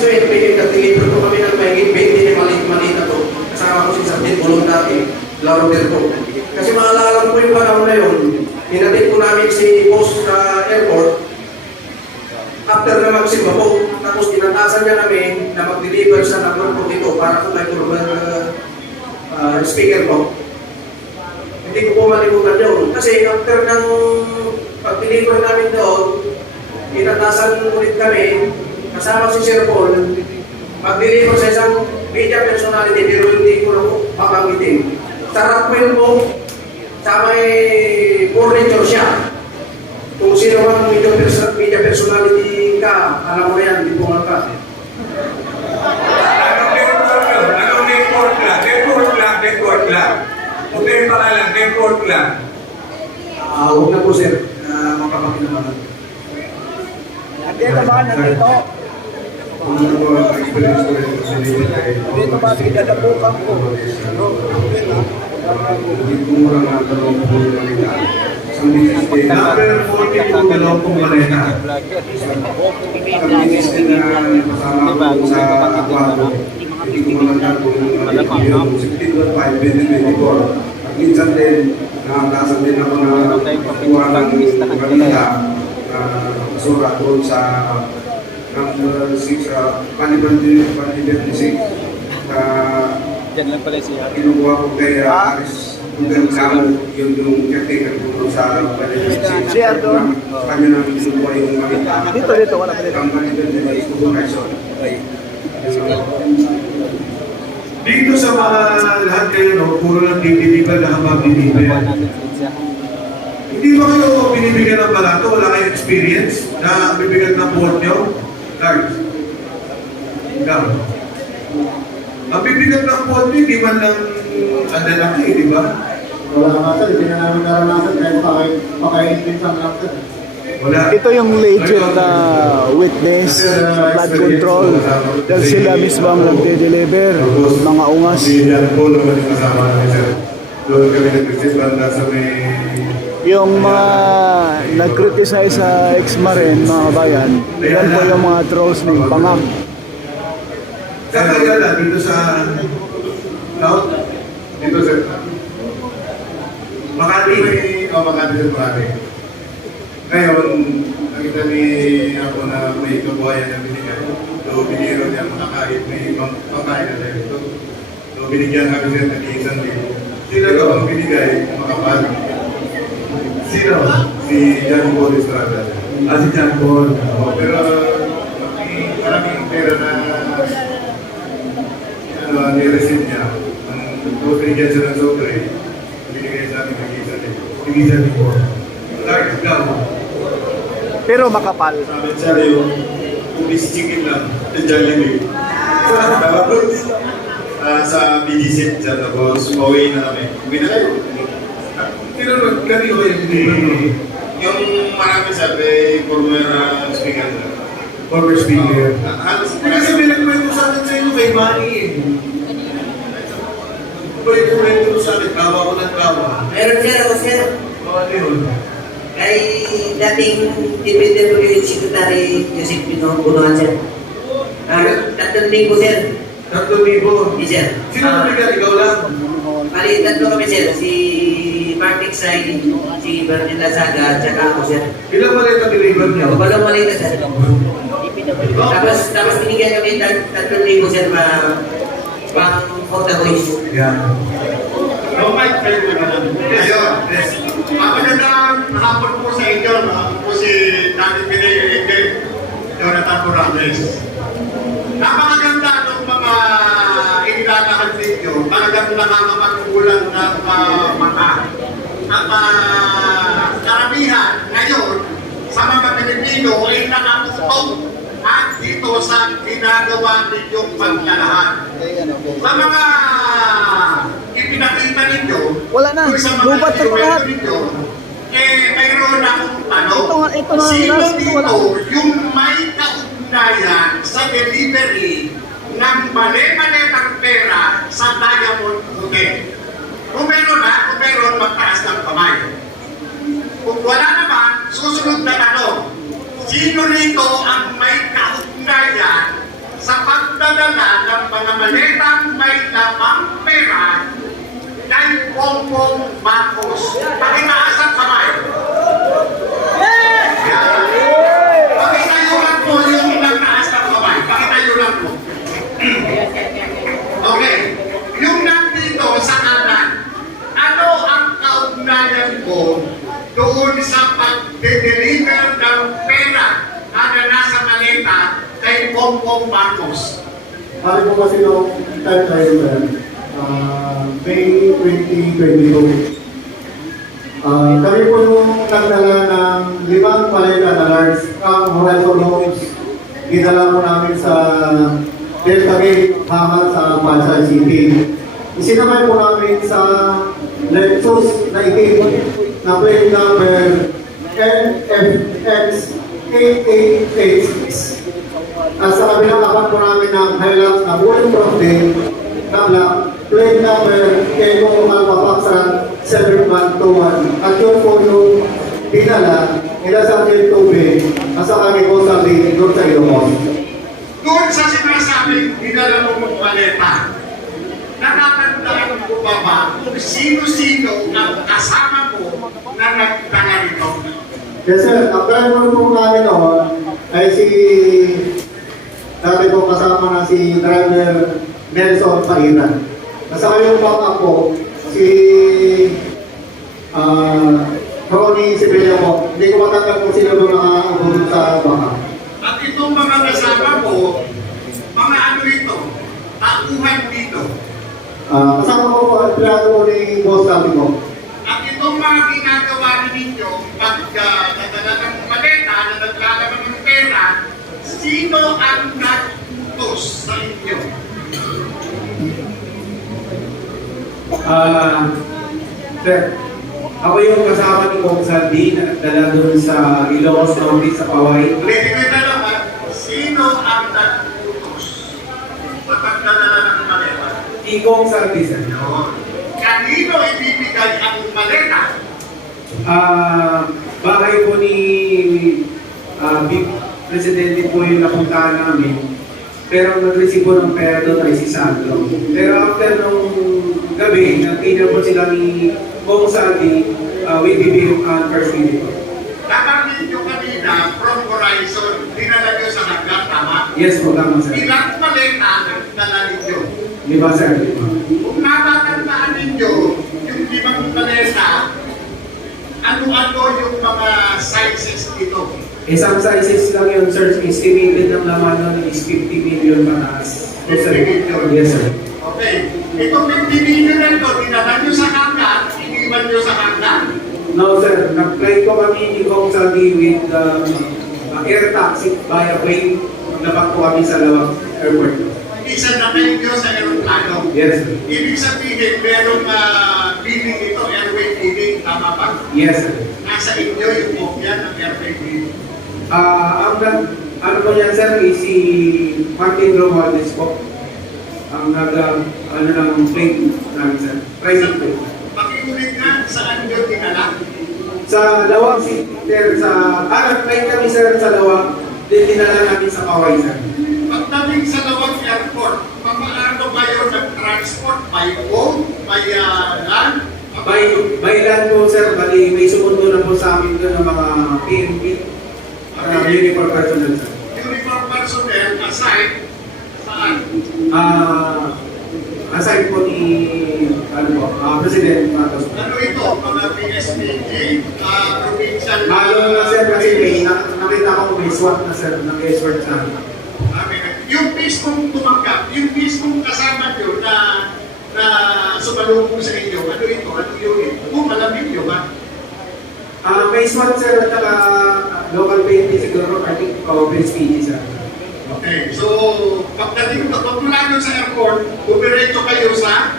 August 20, nag-deliver ko kami ng mahigit 20 na maliit na to. Kasama ko si Sergeant Bulong dati, Lauro Berto. Kasi maalala ko yung panahon na yun, hinatid ko namin si boss sa airport. After na magsimba po, tapos tinatasan niya kami na mag-deliver sa number po dito para kung may speaker po. Hindi ko po malimutan yun. Kasi after ng pag-deliver namin doon, tinatasan ulit kami, kasama si Sir Paul, mag-deliver sa isang media personality, pero hindi ko na po makamitin. Sa Rockwell po, sa may furniture siya. Kung sino mang media personality ka, alam mo yan, di po ka. Anong network lang? Network lang. Puti pa lang, network lang. Huwag na po sir, mapapakinaman. Dito ba nandito? Dito ba pinadabukan ko? Number 42, dalawang pong malena. Hindi ko malanda kung yung 16.5, 2024. At minsan din, nakakasan din ako na kuha ng kanila basura doon sa number 6, Panibandinisik. Diyan lang pala siya. Kinukuha ko kay Aris. Hanggang sa yung caretaker ko sa Panibandinisik. Share doon. Kanya namin kinukuha yung kanila. Dito, wala pa dito. Ang Panibandinisik ko Quezon. Dito sa mga lahat kayo, no, puro lang tititipan na habang binibigyan. Hindi ba kayo binibigyan ng balato? Wala kayong experience na bibigyan ng board nyo? Guards. Ikaw. Ang bibigyan ng board nyo, hindi man lang ang lalaki, di ba? Wala nga sir, hindi na namin naranasan kahit pakainin pinsan lang sir. Wala. Ito yung legend na witness sa flood control dahil sila mismo ang nagde-deliver mga ungas. Si Jan po naman yung kasama namin, sir. Doon kami nag-receive banda sa may... Yung mga nag-criticize sa ex-marine, mga kabayan, yan po yung mga trolls ng Pangam. Saan kagala? Dito sa... South? Dito, sir. Makati. Makati sir, marami. Ngayon, nakita ni ako na may kabuhayan na binigay. So, biniro niya makakahit, may pangkain na tayo ito. So, binigyan kami siya ng 1,000. Sino ka bang binigay? Makapal. Sino? Si John Paul Estrada. Si John Paul. Pero, maraming pera na ni-receive niya. Ang binigyan siya ng sobre, binigay sa amin ng 1,000. 1,000 po. Large daw. Pero makapal. Sabi sir, yung police chicken lang, yung Jollibee. Tapos, sa BGC, sir, tapos umuwi na kami. Uwi na kayo. Pero kanino kayo hindi Yung marami sir, may former speaker sir. former speaker? Halos Kasi may nagkwento sa akin sa inyo kay Manny eh. Kwento sa akin, kawa ko ng kawa. Meron sir ako sir. Ano yun? Kay dating DPWH Secretary Yusip Bunuan sir. 3,000 sir. 3,000. Yes sir. Sino nabigan? Ikaw lang? Bali, tatlo kami sir. Si Martik Sai, si Bernil Lazaga, at saka ako sir. Ilang malita deliver niyo? Walang malita sir. Tapos binigyan kami 3,000 sir pang photo voice. Yan. No mic, pwede ko na. Ayun. Yes. Magandang hapon po sa inyo. Ako po si Dani Pinay, Jonathan Morales. Napakaganda ng mga inilalakan ninyo. Talagang nakakapagkulang ng mata. At karamihan ngayon sa mga Pilipino ay nakakutong at dito sa ginagawa ninyong paglalahad. Sa mga ipinakita ninyo, Wala na. kung sa mga Lubat na ikwento lahat. ninyo, mayroon akong tanong. Ito na, Sino last, ito wala. dito yung may kaugnayan sa delivery ng mali-malitang pera sa Diamond Hotel? Kung meron, magtaas ng kamay. Kung wala naman, susunod na tanong. Sino rito ang may kaugnayan sa sa pagdadala ng mga maletang may lamang pera kay Bongbong Marcos. Pakitaas ang kamay. Yan. Pakitayo lang po yung nagtaas ng kamay. Pakitayo lang po. Okay. Yung nandito sa kanan, ano ang kaugnayan ko doon sa pag-deliver ng pera na nasa maleta kay Bongbong Marcos? Kami po kasi noong time na yun, May 2022. Kami po yung nagdala ng 5 maleta na large Horizon Loans. Dinala po namin sa Delta Gate, Hamal sa Pasay City. Isinamay po namin sa Lexus na itim na plate number NFX 8886. At sa kabilang apat po namin ng Hilux na buhay profit na black, plate number Kemo Alpha Foxtrot 7121. At yun po yung dinala nila sa Tubig at sa kami po sa doon sa Ilocos. Doon sa sinasabing dinala mo ng maleta, natatandaan ko ba kung sino-sino ang kasama mo na nagdala nito? Yes sir, ang driver po namin noon ay si dati po kasama na si driver Nelson Pairan. Nasa kayong baka po si Ronnie Sibelia po. Hindi ko matanggal kung sino doon nakakabulong sa baka. At itong mga kasama mo, mga ano ito, tauhan dito. Kasama ko po ang plano po ni Boss Kami ko. At itong mga ginagawa ninyo, pagdadala ng maleta na naglalaman ng pera, sino ang nag-utos sa inyo? Sir, ako yung kasama ni Kong Sandy na nagdala doon sa Ilocos Norte sa Paway. Ulitin ko yung dalawa, sino ang nag-utos sa pagdadala ng maleta? Si Kong Sandy, sir. Kanino ibibigay ang maleta? Bahay po ni Big Presidente po yung napuntahan namin. Pero ang nag-receive po ng pera doon ay si Sandro. Pero after nung gabi, nag-dinner po sila ni Kong Sandy, we bibigyan ang first video. Nabanggit nyo kanina, from Horizon, dinala nyo sa hanggang, tama? Yes po, tama sir. Ilang maleta ang dala ninyo? Di ba sir? Di ba? Kung natatandaan ninyo, yung 5 maleta, ano-ano yung mga sizes dito? Isang sizes lang yun, sir. Estimated ng laman nun is 50 million pataas. 50 million? Yes, sir. Okay. Itong 50 million na ito, dinala nyo sa hanggang, iniwan nyo sa hanggang. No, sir. Nag-fly po kami ni Kong Sandy with air taxi via plane. Napak po kami sa Lawak Airport. Isa na kayo nyo sa aeroplano. Yes, sir. Ibig sabihin, merong billing ito, airway billing, tama ba? Yes, sir. Nasa inyo yung kopya ng airway billing. Ano po yan, sir, is si Martin Romualdez po. Ang ng plane namin, sir. Private plane. Pakiulit nga, saan nyo dinala? Sa Lawak, sir, nag-flight kami, sir, sa Lawak. Then dinala namin sa Paway, sir. Pagdating sa Lawag Airport, paano ba yun nag-transport? By boat? By land? By land po, sir, bali may sumundo na po sa amin doon ng mga PNP, uniform personnel, sir. Uniform personnel aside saan? Aside po ni, President Marcos. Ano ito? Mga PSPG, provincial... Na, sir, kasi nakita ko may SWAT na, sir, nag-escort sa amin. Yung mismong tumanggap, yung mismong kasama nyo na sumalubong sa inyo, ano ito? Ano yun? Kung malamig nyo ba? May SWAT, sir, at saka local PNP siguro, I think, PSPG, sir. Okay, so pagdating mula nyo sa airport, dumiretso kayo sa...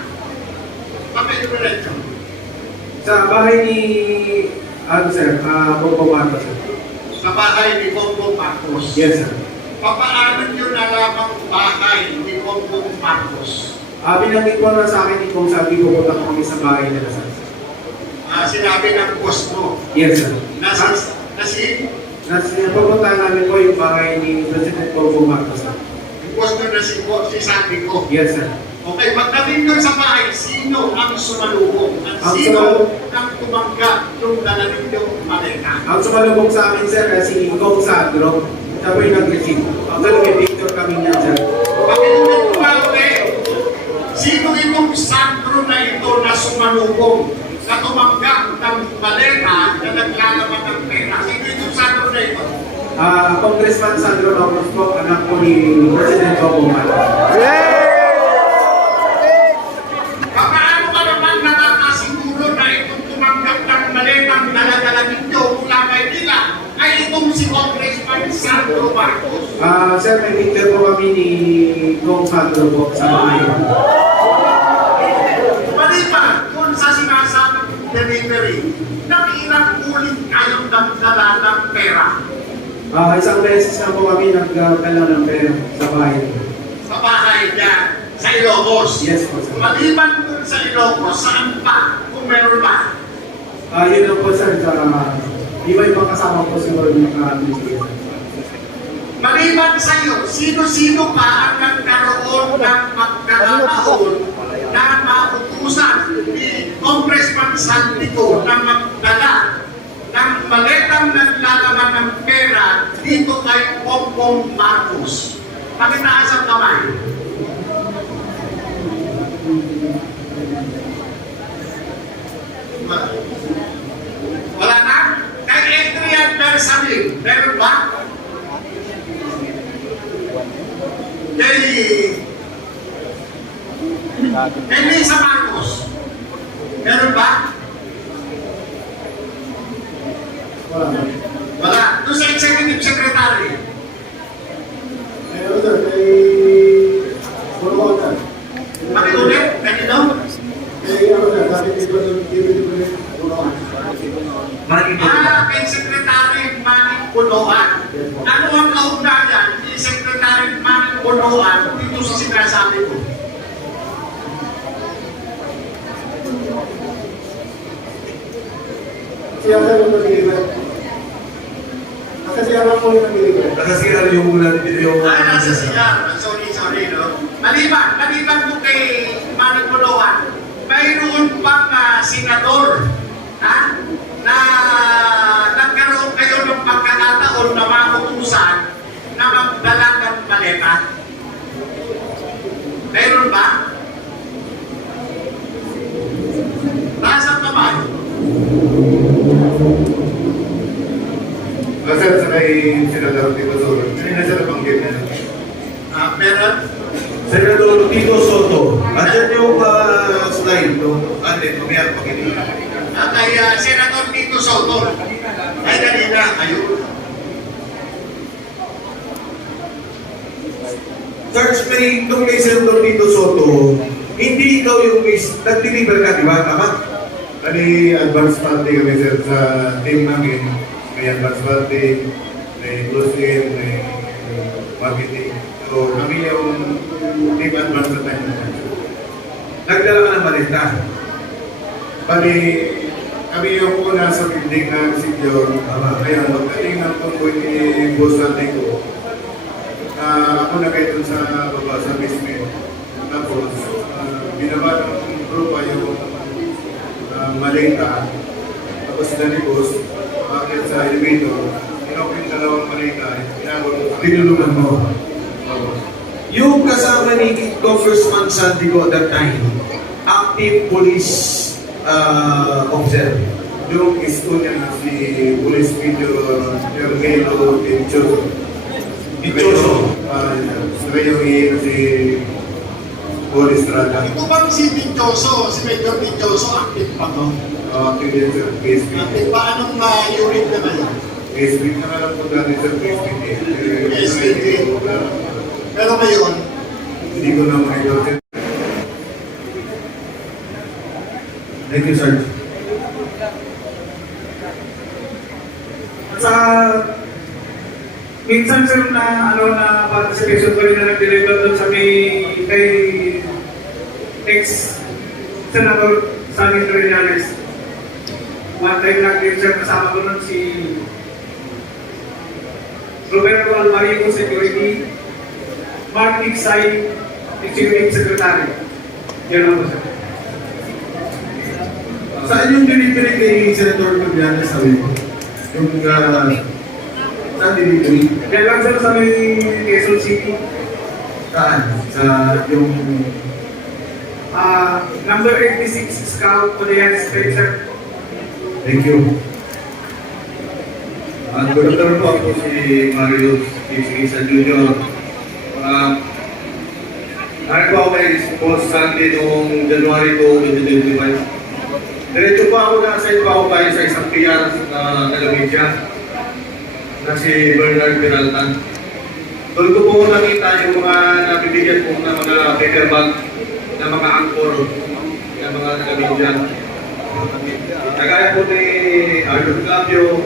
Bakit dumiretso? Sa bahay ni, sir, Bongbong Marcos, sir. Sa bahay ni Bongbong Marcos. Yes, sir. Papaano nyo nalamang bahay ni Bongbong Marcos? Binanggit po na sa akin ni Kong Sandy, pupunta ko kami sa bahay nila, sir. Sinabi ng boss mo. Yes, sir. Nasi Pupunta namin po yung bahay ni President Bongbong Marcos, sir. yung boss nyo na si Sandy ko. Yes, sir. Okay, pagdating doon sa bahay, sino ang sumalubong? At Ang sino ang tumanggap nung dala ninyong maleta? Ang sumalubong sa amin, sir, si Kong Sandro. Siya po yung nag-receive. Actually, may picture kami niya, sir. Pakinulit ko nga ulit, sino itong Sandro na ito na sumalubong na tumanggap ng maleta na naglalaman ng pera? Sino itong Sandro na ito? Congressman Sandro Ramos po, anak po ni President Obama. Paano ka naman nakakasiguro na itong tumanggap ng maletang dala-dala ninyo mula kay nila ay itong si Congressman Sandro Marcos? Sir, may picture po kami ni Kong Sandro po sa bahay. Maliban kung sa sinasabing delivery, nakiilang ulit kayong nagdala ng pera Isang beses na po kami nagdala ng pera sa bahay. sa bahay niya sa Ilocos. Yes po, sir. Maliban kung sa Ilocos, saan pa kung meron ba? Yun lang po, sir. Iba-ibang kasama po siguro yung administration. Maliban sa iyo, sino-sino pa ang nagkaroon ng pagkakataon na mautusan ni Congressman Santico na magdala ng maletang naglalaman ng pera dito kay Bongbong Marcos? Pakitaas ang kamay. Wala na? Kay Adrian Bersamin, meron ba? Kay Lisa Marcos, meron ba? Wala. Wala. Doon sa Executive Secretary, Meron, sir, kay Bulacan. pakiulit, kanino? Kay ano, sir, dati dito yung Bulacan. Kay Secretary Manning Punoan. Ano ang kaugnayan ni Secretary Manning Punoan dito sa sinasabi ko? Siya, sir, yung nag-deliver. Kasi siya lang po yung nag-deliver. Nakasira yung yung... Nasa siya. Sorry, no? Maliban po kay Manning Punoan, mayroon pang senador, ha? Na nagkaroon kayo ng pagkakataon na mautusan na magdala ng maleta? Mayroon ba? Nasa kamay. Sir, sa kay Senador Tito Soto, kanina siya nabanggit niya. Meron? Senador Tito Soto, andyan yung slide, no? Ate, mamaya pakinig. Kay Senator Tito Soto. Ay, kanina, ayun. Search may nung kay Senador Tito Soto, hindi ikaw yung nag-deliver ka, di ba? Tama? Ani advance party kami sir sa team namin. May advance party, may closing, may marketing. So kami yung team advance na tayo. Nagdala ka ng malita. Bali, kami yung una sa building ng secure. Kaya magdating ng convoy ni Boss Santico. Ako na kayo dun sa baba sa basement. Tapos, binaba ng grupa yung malita. Tapos sila ni Boss, bakit sa elevator, inok yung dalawang malita, tinulungan mo. Yung kasama ni Congressman Santico at that time, active police officer. Yung isko niya na si Police Major Carmelo Dichoso. Saka yung si Paul Estrada. Ito bang si Dichoso, si Major Dichoso, active pa to? Active din sa PSP. Active pa? Anong unit na ba yun? PSP na nga lang po dati sa PSP. PSP. Pero ngayon, Hindi ko na monitor. Thank you, sir. Sa minsan sir na participation ko rin na nag-deliver doon sa kay ex-Senator Sammy Trillanes. One time nag-deliver kasama ko nun si Roberto Alvarico Security, Mark Tiksay, Executive Secretary. Yan lang po sir. Saan yung delivery kay Senator Fabiana sa Win? Yung saan delivery? Yan lang sir sa may Quezon City. Saan? Sa yung... Number 86 Scout Police Street sir. Thank you. Ang gobernador po ako si Mario Isa Jr. Nakita ako kay Boss Sandy noong January 2, 2025. Diretso pa ako na-assign pa ako tayo sa isang PR na taga-media na si Bernard Peralta. Doon ko po nakita yung mga nabibigyan po ng mga paper bag na mga anchor ng mga taga-media. Kagaya po ni Arnold Gabio.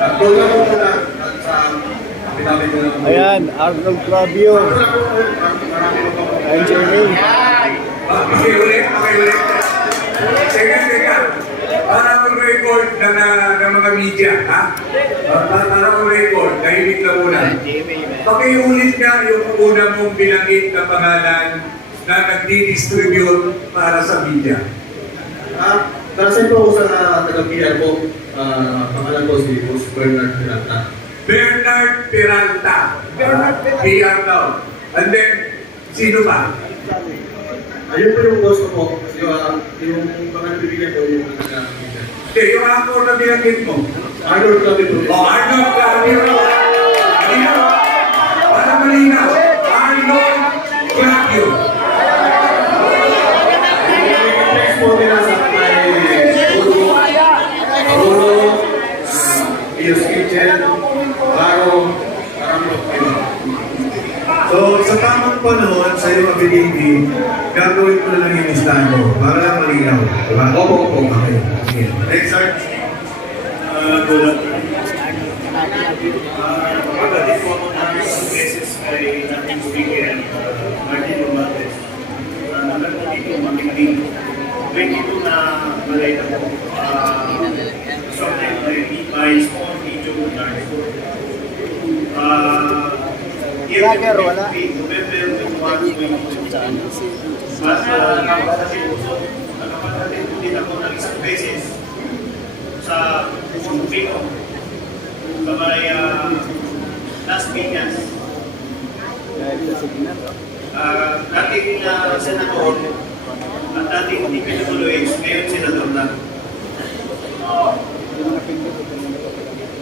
At doon lang po na at sa pinamit ko lang. Ayan, Arnold Clavio. Ayan, Jermaine. Okay ulit. Teka. Para mag-record ng mga media, ha? Para mag-record, nahimik na muna. Pakiulit nga yung una mong binanggit na pangalan na nagdi-distribute para sa media. Nasa po ako sa taga-PR po. Pangalan ko si Boss Bernard Peralta. Bernard Peralta. PR daw. And then, sino pa? Ayun po yung boss ko po. Yung mga nabibigyan ko yung taga-PR. Okay, yung actor na binanggit mo. Arnold Clavio po. Arnold Clavio. Para malinaw. Arnold Clavio. Next po nila sa Rolo, Pius Kitchen, Baro, So, sa tamang panahon, sa iyong ability, gagawin ko na lang yung listahan mo para lang malinaw. Diba? Opo. Okay. Sige. Next, Art. Gulat. Pagdating po ako ng isang beses kay nating speaker, Martin Romantes. Nagkaroon dito makikinig. 22 na malay na po. Something like my small video guys. November 21, 2022. Mas nakapatatin po din ako ng isang beses sa Pino. Sa may Las Piñas. Dating senador at dating hindi pinatuloy, ngayon senador na.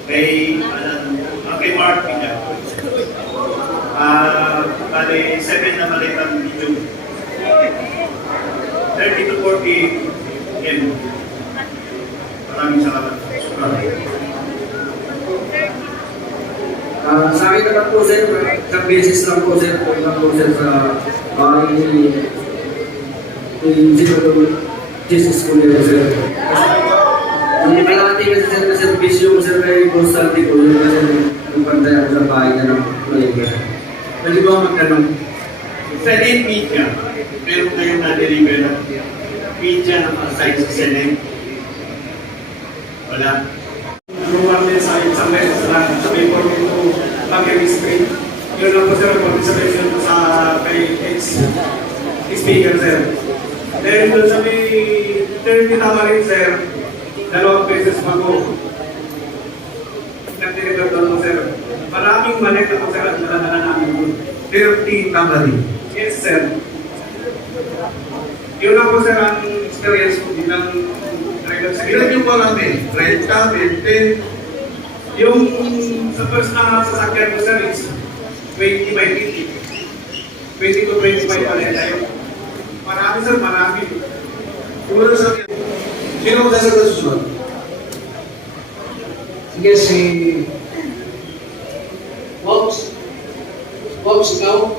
Kay Mark Piña. Bali, 7 na malitang video. 30 to 40 M. Maraming salamat. Sa akin naman po sir, isang beses lang po sir, sa Jesus po nila sir. Yung kalahati kasi sir na servisyo ko sir kay Boss Sandy ko, yung kasi yung pantay ako sa bahay na ng Malaysia. Pwede ba magtanong? Senate media, meron kayong na-deliver na media na aside sa Senate? Wala. Luwag din sa isang beses lang sa paper nito mag-registrate. Yun lang po sir, participation sa kay ex-speaker sir. Then doon sa may term tama rin sir, 2 beses ako nag-deliver doon po sir. Maraming malit ako sir at naladala namin doon. 30 tama rin. Yes sir. Yun lang po sir ang experience ko bilang driver sa Ilan yung marami? 30, 20. Yung sa first na sasakyan ko sir is 20 by 50. 20 to 25 pala tayo. Marami sir, marami. Kung sa sino mo sasagot sa susunod? Sige si Wops ikaw?